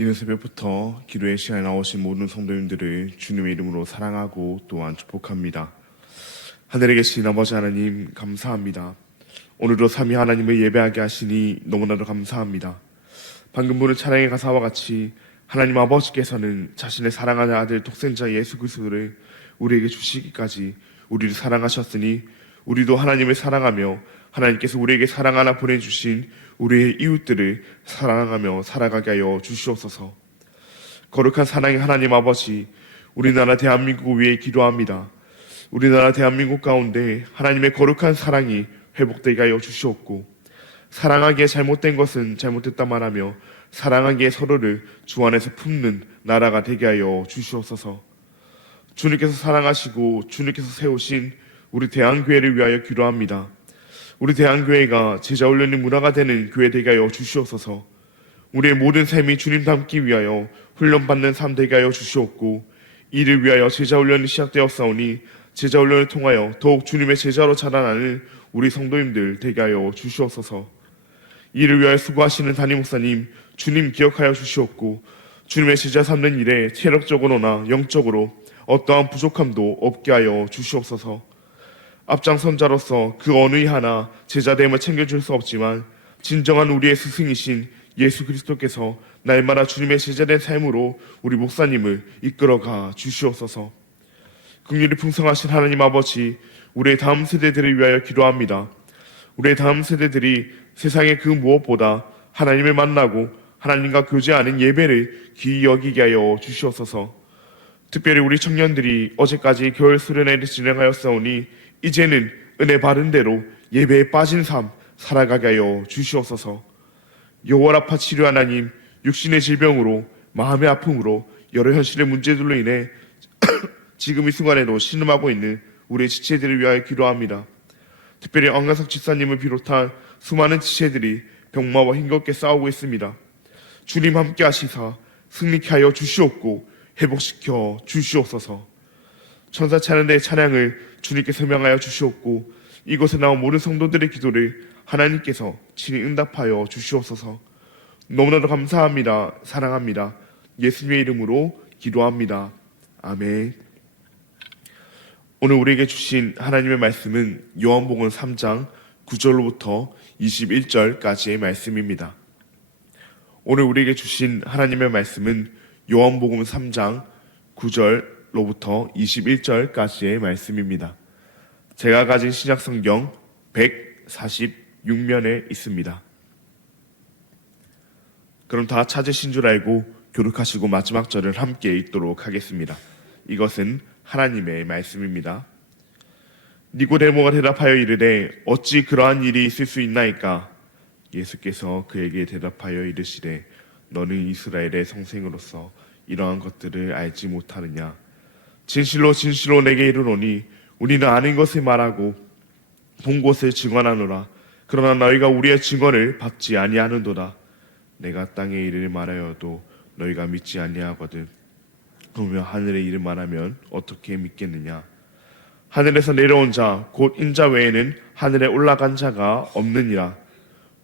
이른 새벽부터 기도의 시간에 나오신 모든 성도님들을 주님의 이름으로 사랑하고 또한 축복합니다. 하늘에 계신 아버지 하나님 감사합니다. 오늘도 삼위 하나님을 예배하게 하시니 너무나도 감사합니다. 방금 보는 찬양의 가사와 같이 하나님 아버지께서는 자신의 사랑하는 아들 독생자 예수 그리스도를 우리에게 주시기까지 우리를 사랑하셨으니 우리도 하나님을 사랑하며 하나님께서 우리에게 사랑 하나 보내주신 우리의 이웃들을 사랑하며 살아가게 하여 주시옵소서. 거룩한 사랑의 하나님 아버지, 우리나라 대한민국을 위해 기도합니다. 우리나라 대한민국 가운데 하나님의 거룩한 사랑이 회복되게 하여 주시옵고, 사랑하기에 잘못된 것은 잘못됐다 말하며 사랑하기에 서로를 주 안에서 품는 나라가 되게 하여 주시옵소서. 주님께서 사랑하시고 주님께서 세우신 우리 대한교회를 위하여 기도합니다. 우리 대한교회가 제자훈련의 문화가 되는 교회 되게 하여 주시옵소서. 우리의 모든 삶이 주님 닮기 위하여 훈련받는 삶 되게 하여 주시옵고, 이를 위하여 제자훈련이 시작되었사오니 제자훈련을 통하여 더욱 주님의 제자로 자라나는 우리 성도님들 되게 하여 주시옵소서. 이를 위하여 수고하시는 담임 목사님 주님 기억하여 주시옵고, 주님의 제자 삼는 일에 체력적으로나 영적으로 어떠한 부족함도 없게 하여 주시옵소서. 앞장선자로서 그 어느 하나 제자됨을 챙겨줄 수 없지만 진정한 우리의 스승이신 예수 그리스도께서 날마다 주님의 제자된 삶으로 우리 목사님을 이끌어가 주시옵소서. 긍휼이 풍성하신 하나님 아버지, 우리의 다음 세대들을 위하여 기도합니다. 우리의 다음 세대들이 세상의 그 무엇보다 하나님을 만나고 하나님과 교제하는 예배를 귀히 여기게 하여 주시옵소서. 특별히 우리 청년들이 어제까지 겨울 수련회를 진행하였사오니 이제는 은혜 바른 대로 예배에 빠진 삶 살아가게 하여 주시옵소서. 여호와라파 치료 하나님, 육신의 질병으로 마음의 아픔으로 여러 현실의 문제들로 인해 지금 이 순간에도 신음하고 있는 우리의 지체들을 위하여 기도합니다. 특별히 안가석 집사님을 비롯한 수많은 지체들이 병마와 힘겹게 싸우고 있습니다. 주님 함께 하시사 승리케 하여 주시옵고 회복시켜 주시옵소서. 천사 찬양대의 찬양을 주님께 명하여 주시옵고, 이곳에 나온 모든 성도들의 기도를 하나님께서 친히 응답하여 주시옵소서. 너무나도 감사합니다. 사랑합니다. 예수님의 이름으로 기도합니다. 아멘. 오늘 우리에게 주신 하나님의 말씀은 요한복음 3장 9절로부터 21절까지의 말씀입니다. 오늘 우리에게 주신 하나님의 말씀은 요한복음 3장 9절로부터 21절까지의 말씀입니다. 제가 가진 신약성경 146면에 있습니다. 그럼 다 찾으신 줄 알고 교독하시고 마지막 절을 함께 읽도록 하겠습니다. 이것은 하나님의 말씀입니다. 니고데모가 대답하여 이르되 어찌 그러한 일이 있을 수 있나이까? 예수께서 그에게 대답하여 이르시되 너는 이스라엘의 성생으로서 이러한 것들을 알지 못하느냐? 진실로 진실로 내게 이르노니 우리는 아는 것을 말하고 본 것을 증언하노라. 그러나 너희가 우리의 증언을 받지 아니하는도다. 내가 땅의 일을 말하여도 너희가 믿지 아니하거든. 그러면 하늘의 일을 말하면 어떻게 믿겠느냐? 하늘에서 내려온 자 곧 인자 외에는 하늘에 올라간 자가 없느니라.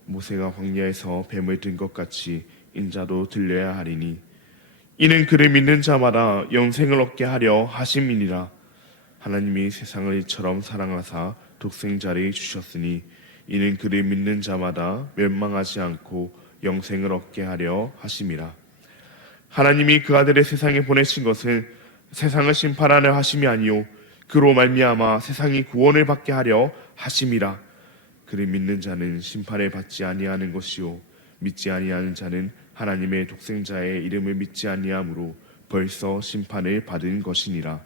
모세가 광야에서 뱀을 든 것 같이 인자도 들려야 하리니 이는 그를 믿는 자마다 영생을 얻게 하려 하심이니라. 하나님이 세상을 이처럼 사랑하사 독생자를 주셨으니 이는 그를 믿는 자마다 멸망하지 않고 영생을 얻게 하려 하심이라. 하나님이 그 아들을 세상에 보내신 것은 세상을 심판하려 하심이 아니요 그로 말미암아 세상이 구원을 받게 하려 하심이라. 그를 믿는 자는 심판을 받지 아니하는 것이요 믿지 아니하는 자는 하나님의 독생자의 이름을 믿지 아니하므로 벌써 심판을 받은 것이니라.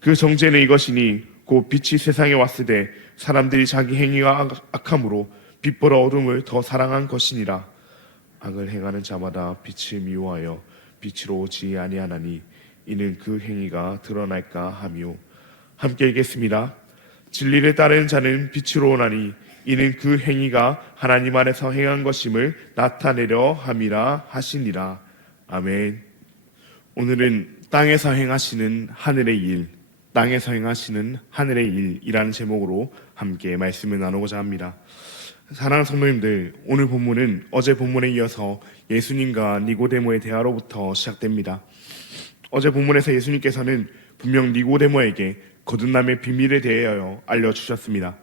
그 정죄는 이것이니 곧 빛이 세상에 왔으되 사람들이 자기 행위가 악함으로 빛보다 어둠을 더 사랑한 것이니라. 악을 행하는 자마다 빛을 미워하여 빛으로 오지 아니하나니 이는 그 행위가 드러날까 하며. 함께 읽겠습니다. 진리를 따르는 자는 빛으로 오나니 이는 그 행위가 하나님 안에서 행한 것임을 나타내려 함이라 하시니라. 아멘. 오늘은 땅에서 행하시는 하늘의 일, 땅에서 행하시는 하늘의 일이라는 제목으로 함께 말씀을 나누고자 합니다. 사랑하는 성도님들, 오늘 본문은 어제 본문에 이어서 예수님과 니고데모의 대화로부터 시작됩니다. 어제 본문에서 예수님께서는 분명 니고데모에게 거듭남의 비밀에 대하여 알려주셨습니다.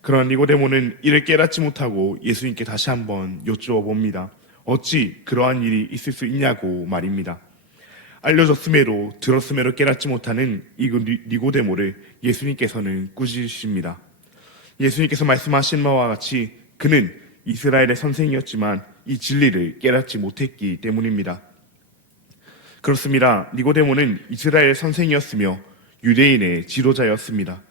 그러나 니고데모는 이를 깨닫지 못하고 예수님께 다시 한번 여쭈어 봅니다. 어찌 그러한 일이 있을 수 있냐고 말입니다. 알려줬음에도 들었음에도 깨닫지 못하는 이 니고데모를 예수님께서는 꾸짖으십니다. 예수님께서 말씀하신 바와 같이 그는 이스라엘의 선생이었지만 이 진리를 깨닫지 못했기 때문입니다. 그렇습니다. 니고데모는 이스라엘의 선생이었으며 유대인의 지도자였습니다.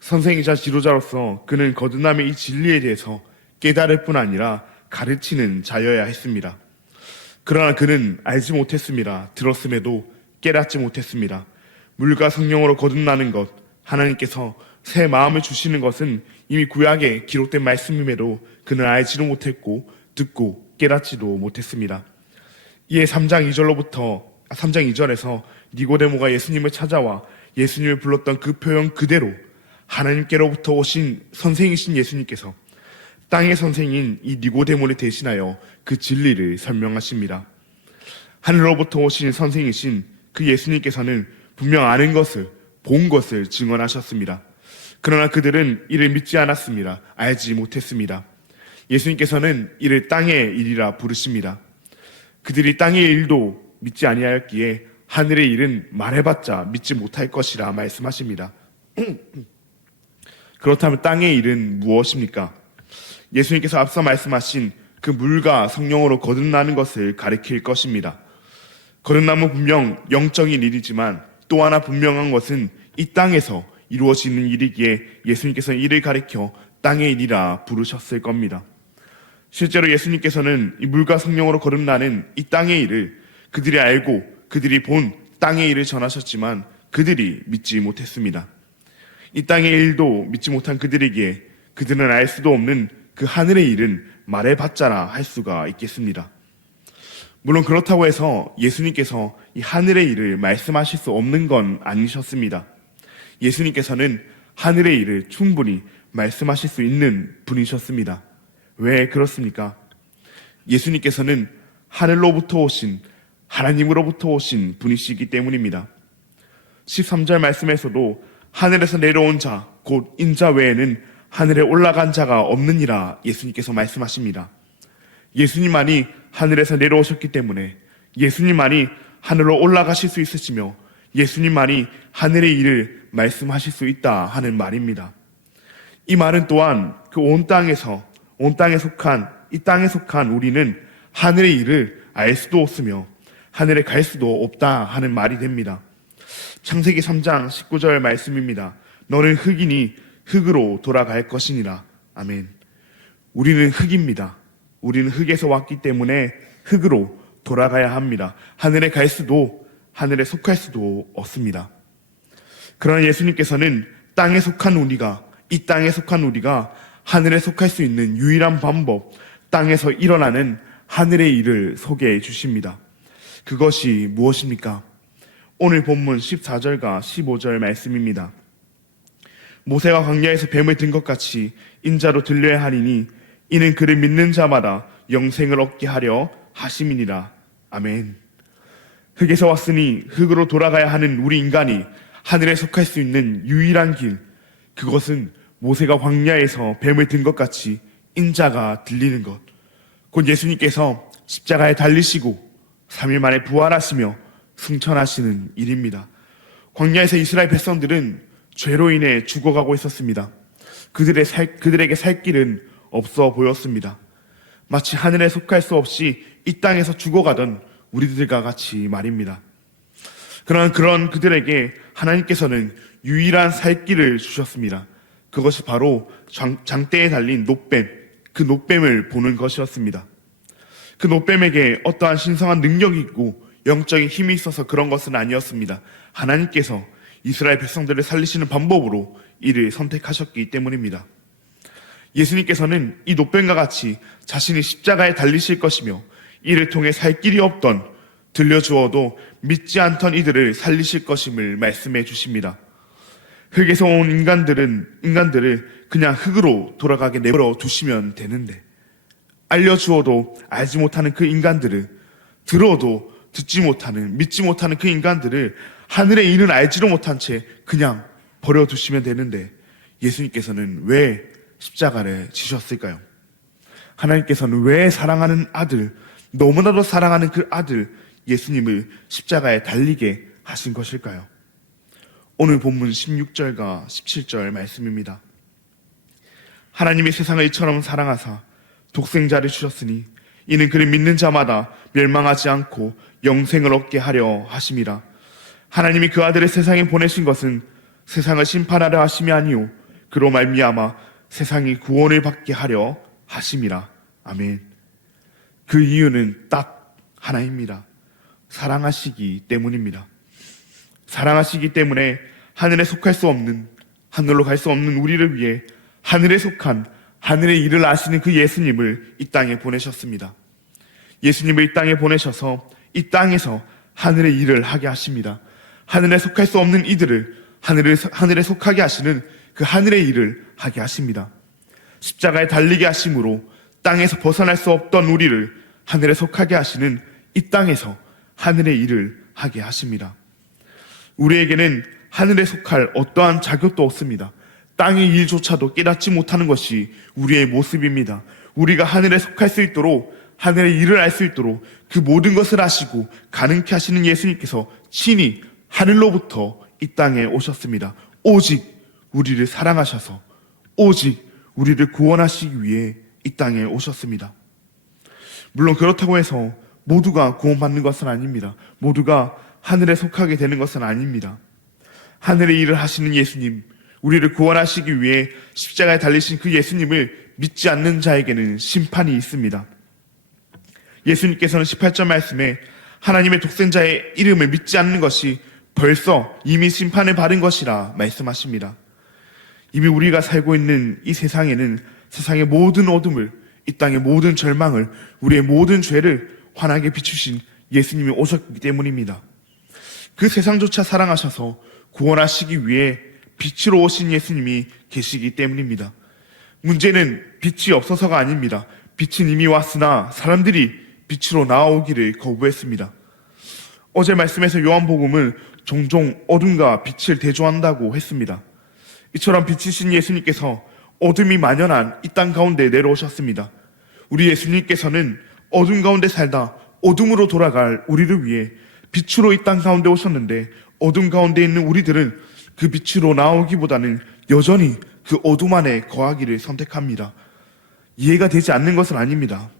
선생이자 지도자로서 그는 거듭남의 이 진리에 대해서 깨달을 뿐 아니라 가르치는 자여야 했습니다. 그러나 그는 알지 못했습니다. 들었음에도 깨닫지 못했습니다. 물과 성령으로 거듭나는 것, 하나님께서 새 마음을 주시는 것은 이미 구약에 기록된 말씀임에도 그는 알지도 못했고 듣고 깨닫지도 못했습니다. 이에 3장 2절에서 니고데모가 예수님을 찾아와 예수님을 불렀던 그 표현 그대로 하나님께로부터 오신 선생이신 예수님께서 땅의 선생인 이 니고데모를 대신하여 그 진리를 설명하십니다. 하늘로부터 오신 선생이신 그 예수님께서는 분명 아는 것을, 본 것을 증언하셨습니다. 그러나 그들은 이를 믿지 않았습니다. 알지 못했습니다. 예수님께서는 이를 땅의 일이라 부르십니다. 그들이 땅의 일도 믿지 아니하였기에 하늘의 일은 말해봤자 믿지 못할 것이라 말씀하십니다. 그렇다면 땅의 일은 무엇입니까? 예수님께서 앞서 말씀하신 그 물과 성령으로 거듭나는 것을 가리킬 것입니다. 거듭남은 분명 영적인 일이지만 또 하나 분명한 것은 이 땅에서 이루어지는 일이기에 예수님께서는 이를 가리켜 땅의 일이라 부르셨을 겁니다. 실제로 예수님께서는 이 물과 성령으로 거듭나는 이 땅의 일을 그들이 알고 그들이 본 땅의 일을 전하셨지만 그들이 믿지 못했습니다. 이 땅의 일도 믿지 못한 그들에게 그들은 알 수도 없는 그 하늘의 일은 말해봤자라 할 수가 있겠습니다. 물론 그렇다고 해서 예수님께서 이 하늘의 일을 말씀하실 수 없는 건 아니셨습니다. 예수님께서는 하늘의 일을 충분히 말씀하실 수 있는 분이셨습니다. 왜 그렇습니까? 예수님께서는 하늘로부터 오신, 하나님으로부터 오신 분이시기 때문입니다. 13절 말씀에서도 하늘에서 내려온 자, 곧 인자 외에는 하늘에 올라간 자가 없느니라 예수님께서 말씀하십니다. 예수님만이 하늘에서 내려오셨기 때문에 예수님만이 하늘로 올라가실 수 있으시며 예수님만이 하늘의 일을 말씀하실 수 있다 하는 말입니다. 이 말은 또한 그 이 땅에 속한 우리는 하늘의 일을 알 수도 없으며 하늘에 갈 수도 없다 하는 말이 됩니다. 창세기 3장 19절 말씀입니다. 너는 흙이니 흙으로 돌아갈 것이니라. 아멘. 우리는 흙입니다. 우리는 흙에서 왔기 때문에 흙으로 돌아가야 합니다. 하늘에 갈 수도 하늘에 속할 수도 없습니다. 그러나 예수님께서는 땅에 속한 우리가, 이 땅에 속한 우리가 하늘에 속할 수 있는 유일한 방법, 땅에서 일어나는 하늘의 일을 소개해 주십니다. 그것이 무엇입니까? 오늘 본문 14절과 15절 말씀입니다. 모세가 광야에서 뱀을 든 것 같이 인자로 들려야 하리니 이는 그를 믿는 자마다 영생을 얻게 하려 하심이니라. 아멘. 흙에서 왔으니 흙으로 돌아가야 하는 우리 인간이 하늘에 속할 수 있는 유일한 길, 그것은 모세가 광야에서 뱀을 든 것 같이 인자가 들리는 것, 곧 예수님께서 십자가에 달리시고 3일 만에 부활하시며 승천하시는 일입니다. 광야에서 이스라엘 백성들은 죄로 인해 죽어가고 있었습니다. 그들에게 살 길은 없어 보였습니다. 마치 하늘에 속할 수 없이 이 땅에서 죽어가던 우리들과 같이 말입니다. 그러나 그런 그들에게 하나님께서는 유일한 살 길을 주셨습니다. 그것이 바로 장대에 달린 놋뱀, 그 놋뱀을 보는 것이었습니다. 그 놋뱀에게 어떠한 신성한 능력이 있고 영적인 힘이 있어서 그런 것은 아니었습니다. 하나님께서 이스라엘 백성들을 살리시는 방법으로 이를 선택하셨기 때문입니다. 예수님께서는 이 놋뱀과 같이 자신이 십자가에 달리실 것이며 이를 통해 살 길이 없던, 들려주어도 믿지 않던 이들을 살리실 것임을 말씀해 주십니다. 흙에서 온 인간들을 그냥 흙으로 돌아가게 내버려 두시면 되는데, 알려주어도 알지 못하는 그 인간들을, 들어도 듣지 못하는, 믿지 못하는 그 인간들을 하늘의 일을 알지도 못한 채 그냥 버려두시면 되는데, 예수님께서는 왜 십자가를 지셨을까요? 하나님께서는 왜 사랑하는 아들, 너무나도 사랑하는 그 아들 예수님을 십자가에 달리게 하신 것일까요? 오늘 본문 16절과 17절 말씀입니다. 하나님이 세상을 이처럼 사랑하사 독생자를 주셨으니 이는 그를 믿는 자마다 멸망하지 않고 영생을 얻게 하려 하심이라. 하나님이 그 아들을 세상에 보내신 것은 세상을 심판하려 하심이 아니요 그로 말미암아 세상이 구원을 받게 하려 하심이라. 아멘. 그 이유는 딱 하나입니다. 사랑하시기 때문입니다. 사랑하시기 때문에 하늘에 속할 수 없는, 하늘로 갈 수 없는 우리를 위해 하늘에 속한, 하늘의 일을 아시는 그 예수님을 이 땅에 보내셨습니다. 예수님을 이 땅에 보내셔서 이 땅에서 하늘의 일을 하게 하십니다. 하늘에 속할 수 없는 이들을 하늘에 속하게 하시는 그 하늘의 일을 하게 하십니다. 십자가에 달리게 하심으로 땅에서 벗어날 수 없던 우리를 하늘에 속하게 하시는 이 땅에서 하늘의 일을 하게 하십니다. 우리에게는 하늘에 속할 어떠한 자격도 없습니다. 땅의 일조차도 깨닫지 못하는 것이 우리의 모습입니다. 우리가 하늘에 속할 수 있도록, 하늘의 일을 알 수 있도록 그 모든 것을 아시고 가능케 하시는 예수님께서 친히 하늘로부터 이 땅에 오셨습니다. 오직 우리를 사랑하셔서, 오직 우리를 구원하시기 위해 이 땅에 오셨습니다. 물론 그렇다고 해서 모두가 구원받는 것은 아닙니다. 모두가 하늘에 속하게 되는 것은 아닙니다. 하늘의 일을 하시는 예수님, 우리를 구원하시기 위해 십자가에 달리신 그 예수님을 믿지 않는 자에게는 심판이 있습니다. 예수님께서는 18절 말씀에 하나님의 독생자의 이름을 믿지 않는 것이 벌써 이미 심판을 받은 것이라 말씀하십니다. 이미 우리가 살고 있는 이 세상에는 세상의 모든 어둠을, 이 땅의 모든 절망을, 우리의 모든 죄를 환하게 비추신 예수님이 오셨기 때문입니다. 그 세상조차 사랑하셔서 구원하시기 위해 빛으로 오신 예수님이 계시기 때문입니다. 문제는 빛이 없어서가 아닙니다. 빛은 이미 왔으나 사람들이 빛으로 나오기를 거부했습니다. 어제 말씀에서 요한복음은 종종 어둠과 빛을 대조한다고 했습니다. 이처럼 빛이신 예수님께서 어둠이 만연한 이 땅 가운데 내려오셨습니다. 우리 예수님께서는 어둠 가운데 살다 어둠으로 돌아갈 우리를 위해 빛으로 이 땅 가운데 오셨는데, 어둠 가운데 있는 우리들은 그 빛으로 나오기보다는 여전히 그 어둠 안에 거하기를 선택합니다. 이해가 되지 않는 것은 아닙니다.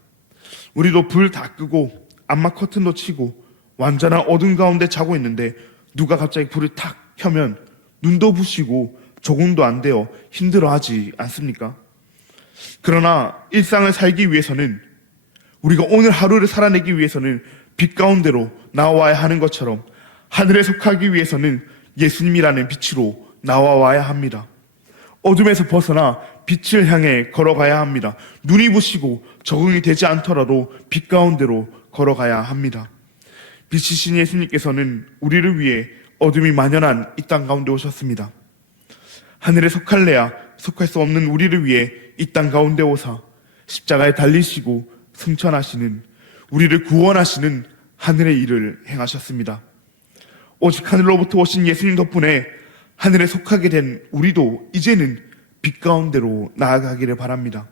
우리도 불 다 끄고 암막 커튼도 치고 완전한 어둠 가운데 자고 있는데 누가 갑자기 불을 탁 켜면 눈도 부시고 적응도 안 되어 힘들어하지 않습니까? 그러나 일상을 살기 위해서는, 우리가 오늘 하루를 살아내기 위해서는 빛 가운데로 나와야 하는 것처럼 하늘에 속하기 위해서는 예수님이라는 빛으로 나와야 합니다. 어둠에서 벗어나 빛을 향해 걸어가야 합니다. 눈이 부시고 적응이 되지 않더라도 빛 가운데로 걸어가야 합니다. 빛이신 예수님께서는 우리를 위해 어둠이 만연한 이 땅 가운데 오셨습니다. 하늘에 속할래야 속할 수 없는 우리를 위해 이 땅 가운데 오사 십자가에 달리시고 승천하시는, 우리를 구원하시는 하늘의 일을 행하셨습니다. 오직 하늘로부터 오신 예수님 덕분에 하늘에 속하게 된 우리도 이제는 빛 가운데로 나아가기를 바랍니다.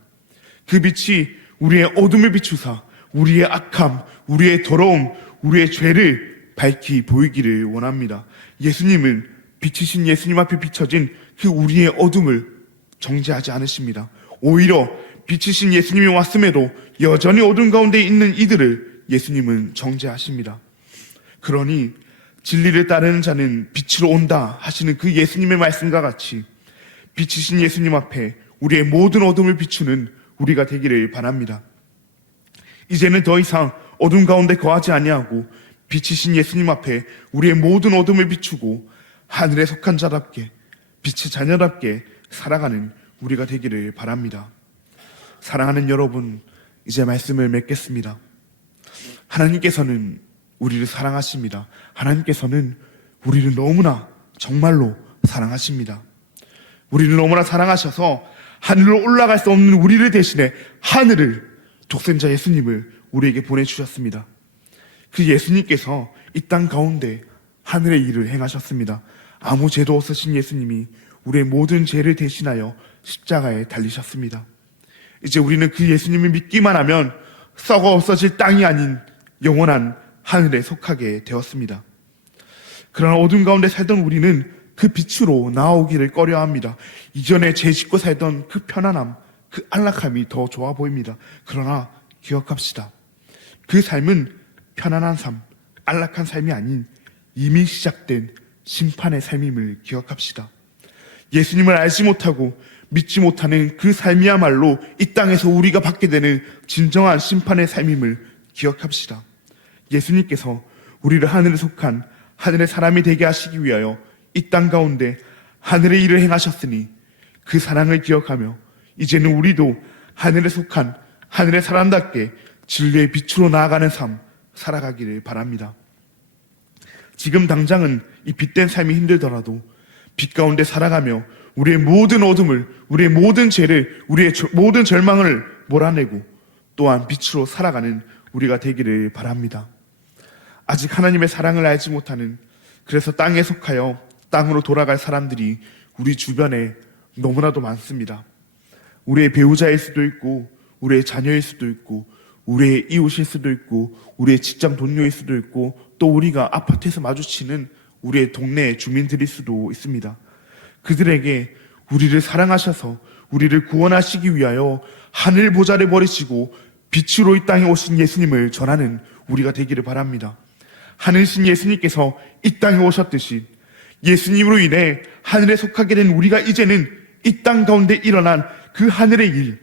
그 빛이 우리의 어둠을 비추사 우리의 악함, 우리의 더러움, 우리의 죄를 밝히 보이기를 원합니다. 예수님은 빛이신 예수님 앞에 비춰진 그 우리의 어둠을 정죄하지 않으십니다. 오히려 빛이신 예수님이 왔음에도 여전히 어둠 가운데 있는 이들을 예수님은 정죄하십니다. 그러니 진리를 따르는 자는 빛으로 온다 하시는 그 예수님의 말씀과 같이 빛이신 예수님 앞에 우리의 모든 어둠을 비추는 우리가 되기를 바랍니다. 이제는 더 이상 어둠 가운데 거하지 아니하고 빛이신 예수님 앞에 우리의 모든 어둠을 비추고 하늘에 속한 자답게, 빛의 자녀답게 살아가는 우리가 되기를 바랍니다. 사랑하는 여러분, 이제 말씀을 맺겠습니다. 하나님께서는 우리를 사랑하십니다. 하나님께서는 우리를 너무나 정말로 사랑하십니다. 우리를 너무나 사랑하셔서 하늘로 올라갈 수 없는 우리를 대신해 하늘을, 독생자 예수님을 우리에게 보내주셨습니다. 그 예수님께서 이 땅 가운데 하늘의 일을 행하셨습니다. 아무 죄도 없으신 예수님이 우리의 모든 죄를 대신하여 십자가에 달리셨습니다. 이제 우리는 그 예수님을 믿기만 하면 썩어 없어질 땅이 아닌 영원한 하늘에 속하게 되었습니다. 그러나 어둠 가운데 살던 우리는 그 빛으로 나오기를 꺼려합니다. 이전에 죄 짓고 살던 그 편안함, 그 안락함이 더 좋아 보입니다. 그러나 기억합시다. 그 삶은 편안한 삶, 안락한 삶이 아닌 이미 시작된 심판의 삶임을 기억합시다. 예수님을 알지 못하고 믿지 못하는 그 삶이야말로 이 땅에서 우리가 받게 되는 진정한 심판의 삶임을 기억합시다. 예수님께서 우리를 하늘에 속한 하늘의 사람이 되게 하시기 위하여 이 땅 가운데 하늘의 일을 행하셨으니 그 사랑을 기억하며 이제는 우리도 하늘에 속한 하늘의 사람답게 진리의 빛으로 나아가는 삶 살아가기를 바랍니다. 지금 당장은 이 빛된 삶이 힘들더라도 빛 가운데 살아가며 우리의 모든 어둠을, 우리의 모든 죄를, 우리의 모든 절망을 몰아내고 또한 빛으로 살아가는 우리가 되기를 바랍니다. 아직 하나님의 사랑을 알지 못하는, 그래서 땅에 속하여 땅으로 돌아갈 사람들이 우리 주변에 너무나도 많습니다. 우리의 배우자일 수도 있고, 우리의 자녀일 수도 있고, 우리의 이웃일 수도 있고, 우리의 직장 동료일 수도 있고, 또 우리가 아파트에서 마주치는 우리의 동네 주민들일 수도 있습니다. 그들에게 우리를 사랑하셔서 우리를 구원하시기 위하여 하늘 보좌를 버리시고 빛으로 이 땅에 오신 예수님을 전하는 우리가 되기를 바랍니다. 하늘신 예수님께서 이 땅에 오셨듯이 예수님으로 인해 하늘에 속하게 된 우리가 이제는 이 땅 가운데 일어난 그 하늘의 일,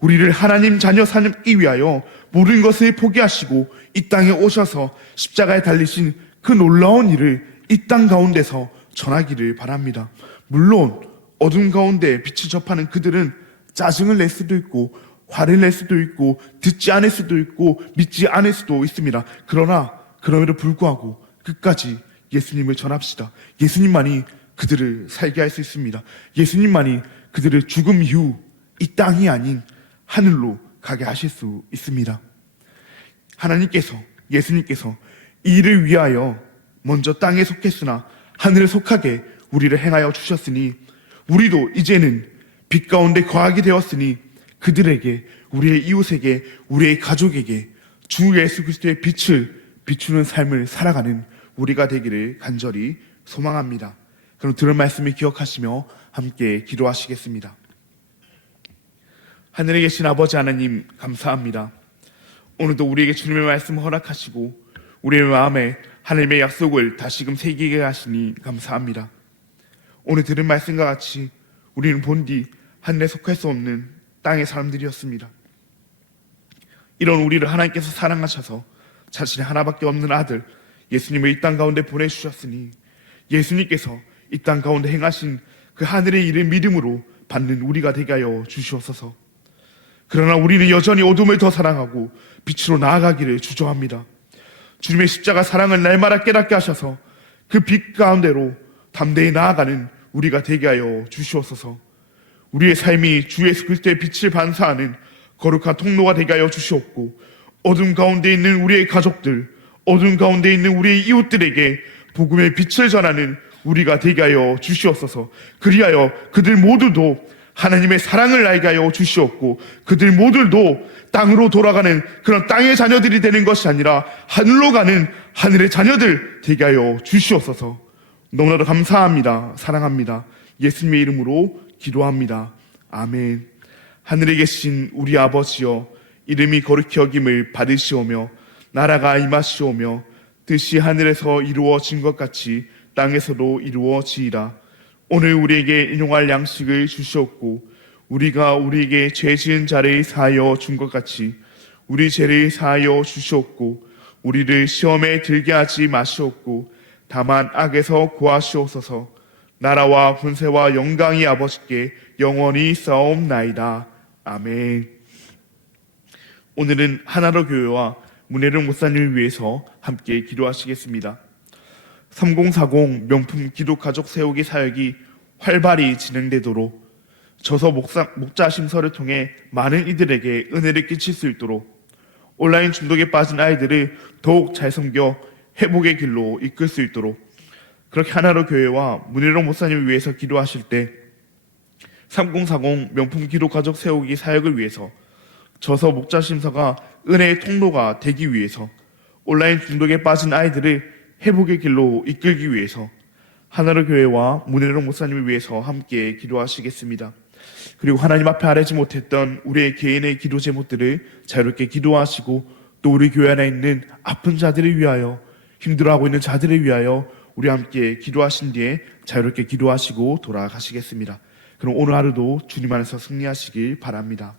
우리를 하나님 자녀 삼기 위하여 모든 것을 포기하시고 이 땅에 오셔서 십자가에 달리신 그 놀라운 일을 이 땅 가운데서 전하기를 바랍니다. 물론 어둠 가운데 빛을 접하는 그들은 짜증을 낼 수도 있고 화를 낼 수도 있고 듣지 않을 수도 있고 믿지 않을 수도 있습니다. 그러나 그럼에도 불구하고 끝까지 예수님을 전합시다. 예수님만이 그들을 살게 할 수 있습니다. 예수님만이 그들을 죽음 이후 이 땅이 아닌 하늘로 가게 하실 수 있습니다. 하나님께서, 예수님께서 이 일을 위하여 먼저 땅에 속했으나 하늘에 속하게 우리를 행하여 주셨으니 우리도 이제는 빛 가운데 거하게 되었으니 그들에게, 우리의 이웃에게, 우리의 가족에게 주 예수 그리스도의 빛을 비추는 삶을 살아가는 우리가 되기를 간절히 소망합니다. 그럼 들은 말씀을 기억하시며 함께 기도하시겠습니다. 하늘에 계신 아버지 하나님 감사합니다. 오늘도 우리에게 주님의 말씀을 허락하시고 우리의 마음에 하나님의 약속을 다시금 새기게 하시니 감사합니다. 오늘 들은 말씀과 같이 우리는 본디 하늘에 속할 수 없는 땅의 사람들이었습니다. 이런 우리를 하나님께서 사랑하셔서 자신의 하나밖에 없는 아들 예수님을 이 땅 가운데 보내주셨으니 예수님께서 이 땅 가운데 행하신 그 하늘의 일을 믿음으로 받는 우리가 되게 하여 주시옵소서. 그러나 우리는 여전히 어둠을 더 사랑하고 빛으로 나아가기를 주저합니다. 주님의 십자가 사랑을 날마다 깨닫게 하셔서 그 빛 가운데로 담대히 나아가는 우리가 되게 하여 주시옵소서. 우리의 삶이 주 예수 그리스도의 빛을 반사하는 거룩한 통로가 되게 하여 주시옵고 어둠 가운데 있는 우리의 가족들, 어둠 가운데 있는 우리의 이웃들에게 복음의 빛을 전하는 우리가 되게 하여 주시옵소서. 그리하여 그들 모두도 하나님의 사랑을 알게 하여 주시옵고 그들 모두도 땅으로 돌아가는 그런 땅의 자녀들이 되는 것이 아니라 하늘로 가는 하늘의 자녀들 되게 하여 주시옵소서. 너무나도 감사합니다. 사랑합니다. 예수님의 이름으로 기도합니다. 아멘. 하늘에 계신 우리 아버지여, 이름이 거룩히 여김을 받으시오며 나라가 임하시오며 뜻이 하늘에서 이루어진 것 같이 땅에서도 이루어지이다. 오늘 우리에게 일용할 양식을 주시옵고 우리가 우리에게 죄 지은 자를 사하여 준 것 같이 우리 죄를 사하여 주시옵고 우리를 시험에 들게 하지 마시옵고 다만 악에서 구하시옵소서. 나라와 분세와 영광이 아버지께 영원히 싸움나이다. 아멘. 오늘은 하나로 교회와 문혜룡 목사님을 위해서 함께 기도하시겠습니다. 3040 명품 기독가족 세우기 사역이 활발히 진행되도록 저서 목자 심서를 통해 많은 이들에게 은혜를 끼칠 수 있도록 온라인 중독에 빠진 아이들을 더욱 잘 섬겨 회복의 길로 이끌 수 있도록 그렇게 하나로 교회와 문혜롱 목사님을 위해서 기도하실 때 3040 명품 기독가족 세우기 사역을 위해서 저서 목자 심서가 은혜의 통로가 되기 위해서 온라인 중독에 빠진 아이들을 회복의 길로 이끌기 위해서 하나로 교회와 문혜롱 목사님을 위해서 함께 기도하시겠습니다. 그리고 하나님 앞에 아뢰지 못했던 우리의 개인의 기도 제목들을 자유롭게 기도하시고 또 우리 교회 안에 있는 아픈 자들을 위하여 힘들어하고 있는 자들을 위하여 우리 함께 기도하신 뒤에 자유롭게 기도하시고 돌아가시겠습니다. 그럼 오늘 하루도 주님 안에서 승리하시길 바랍니다.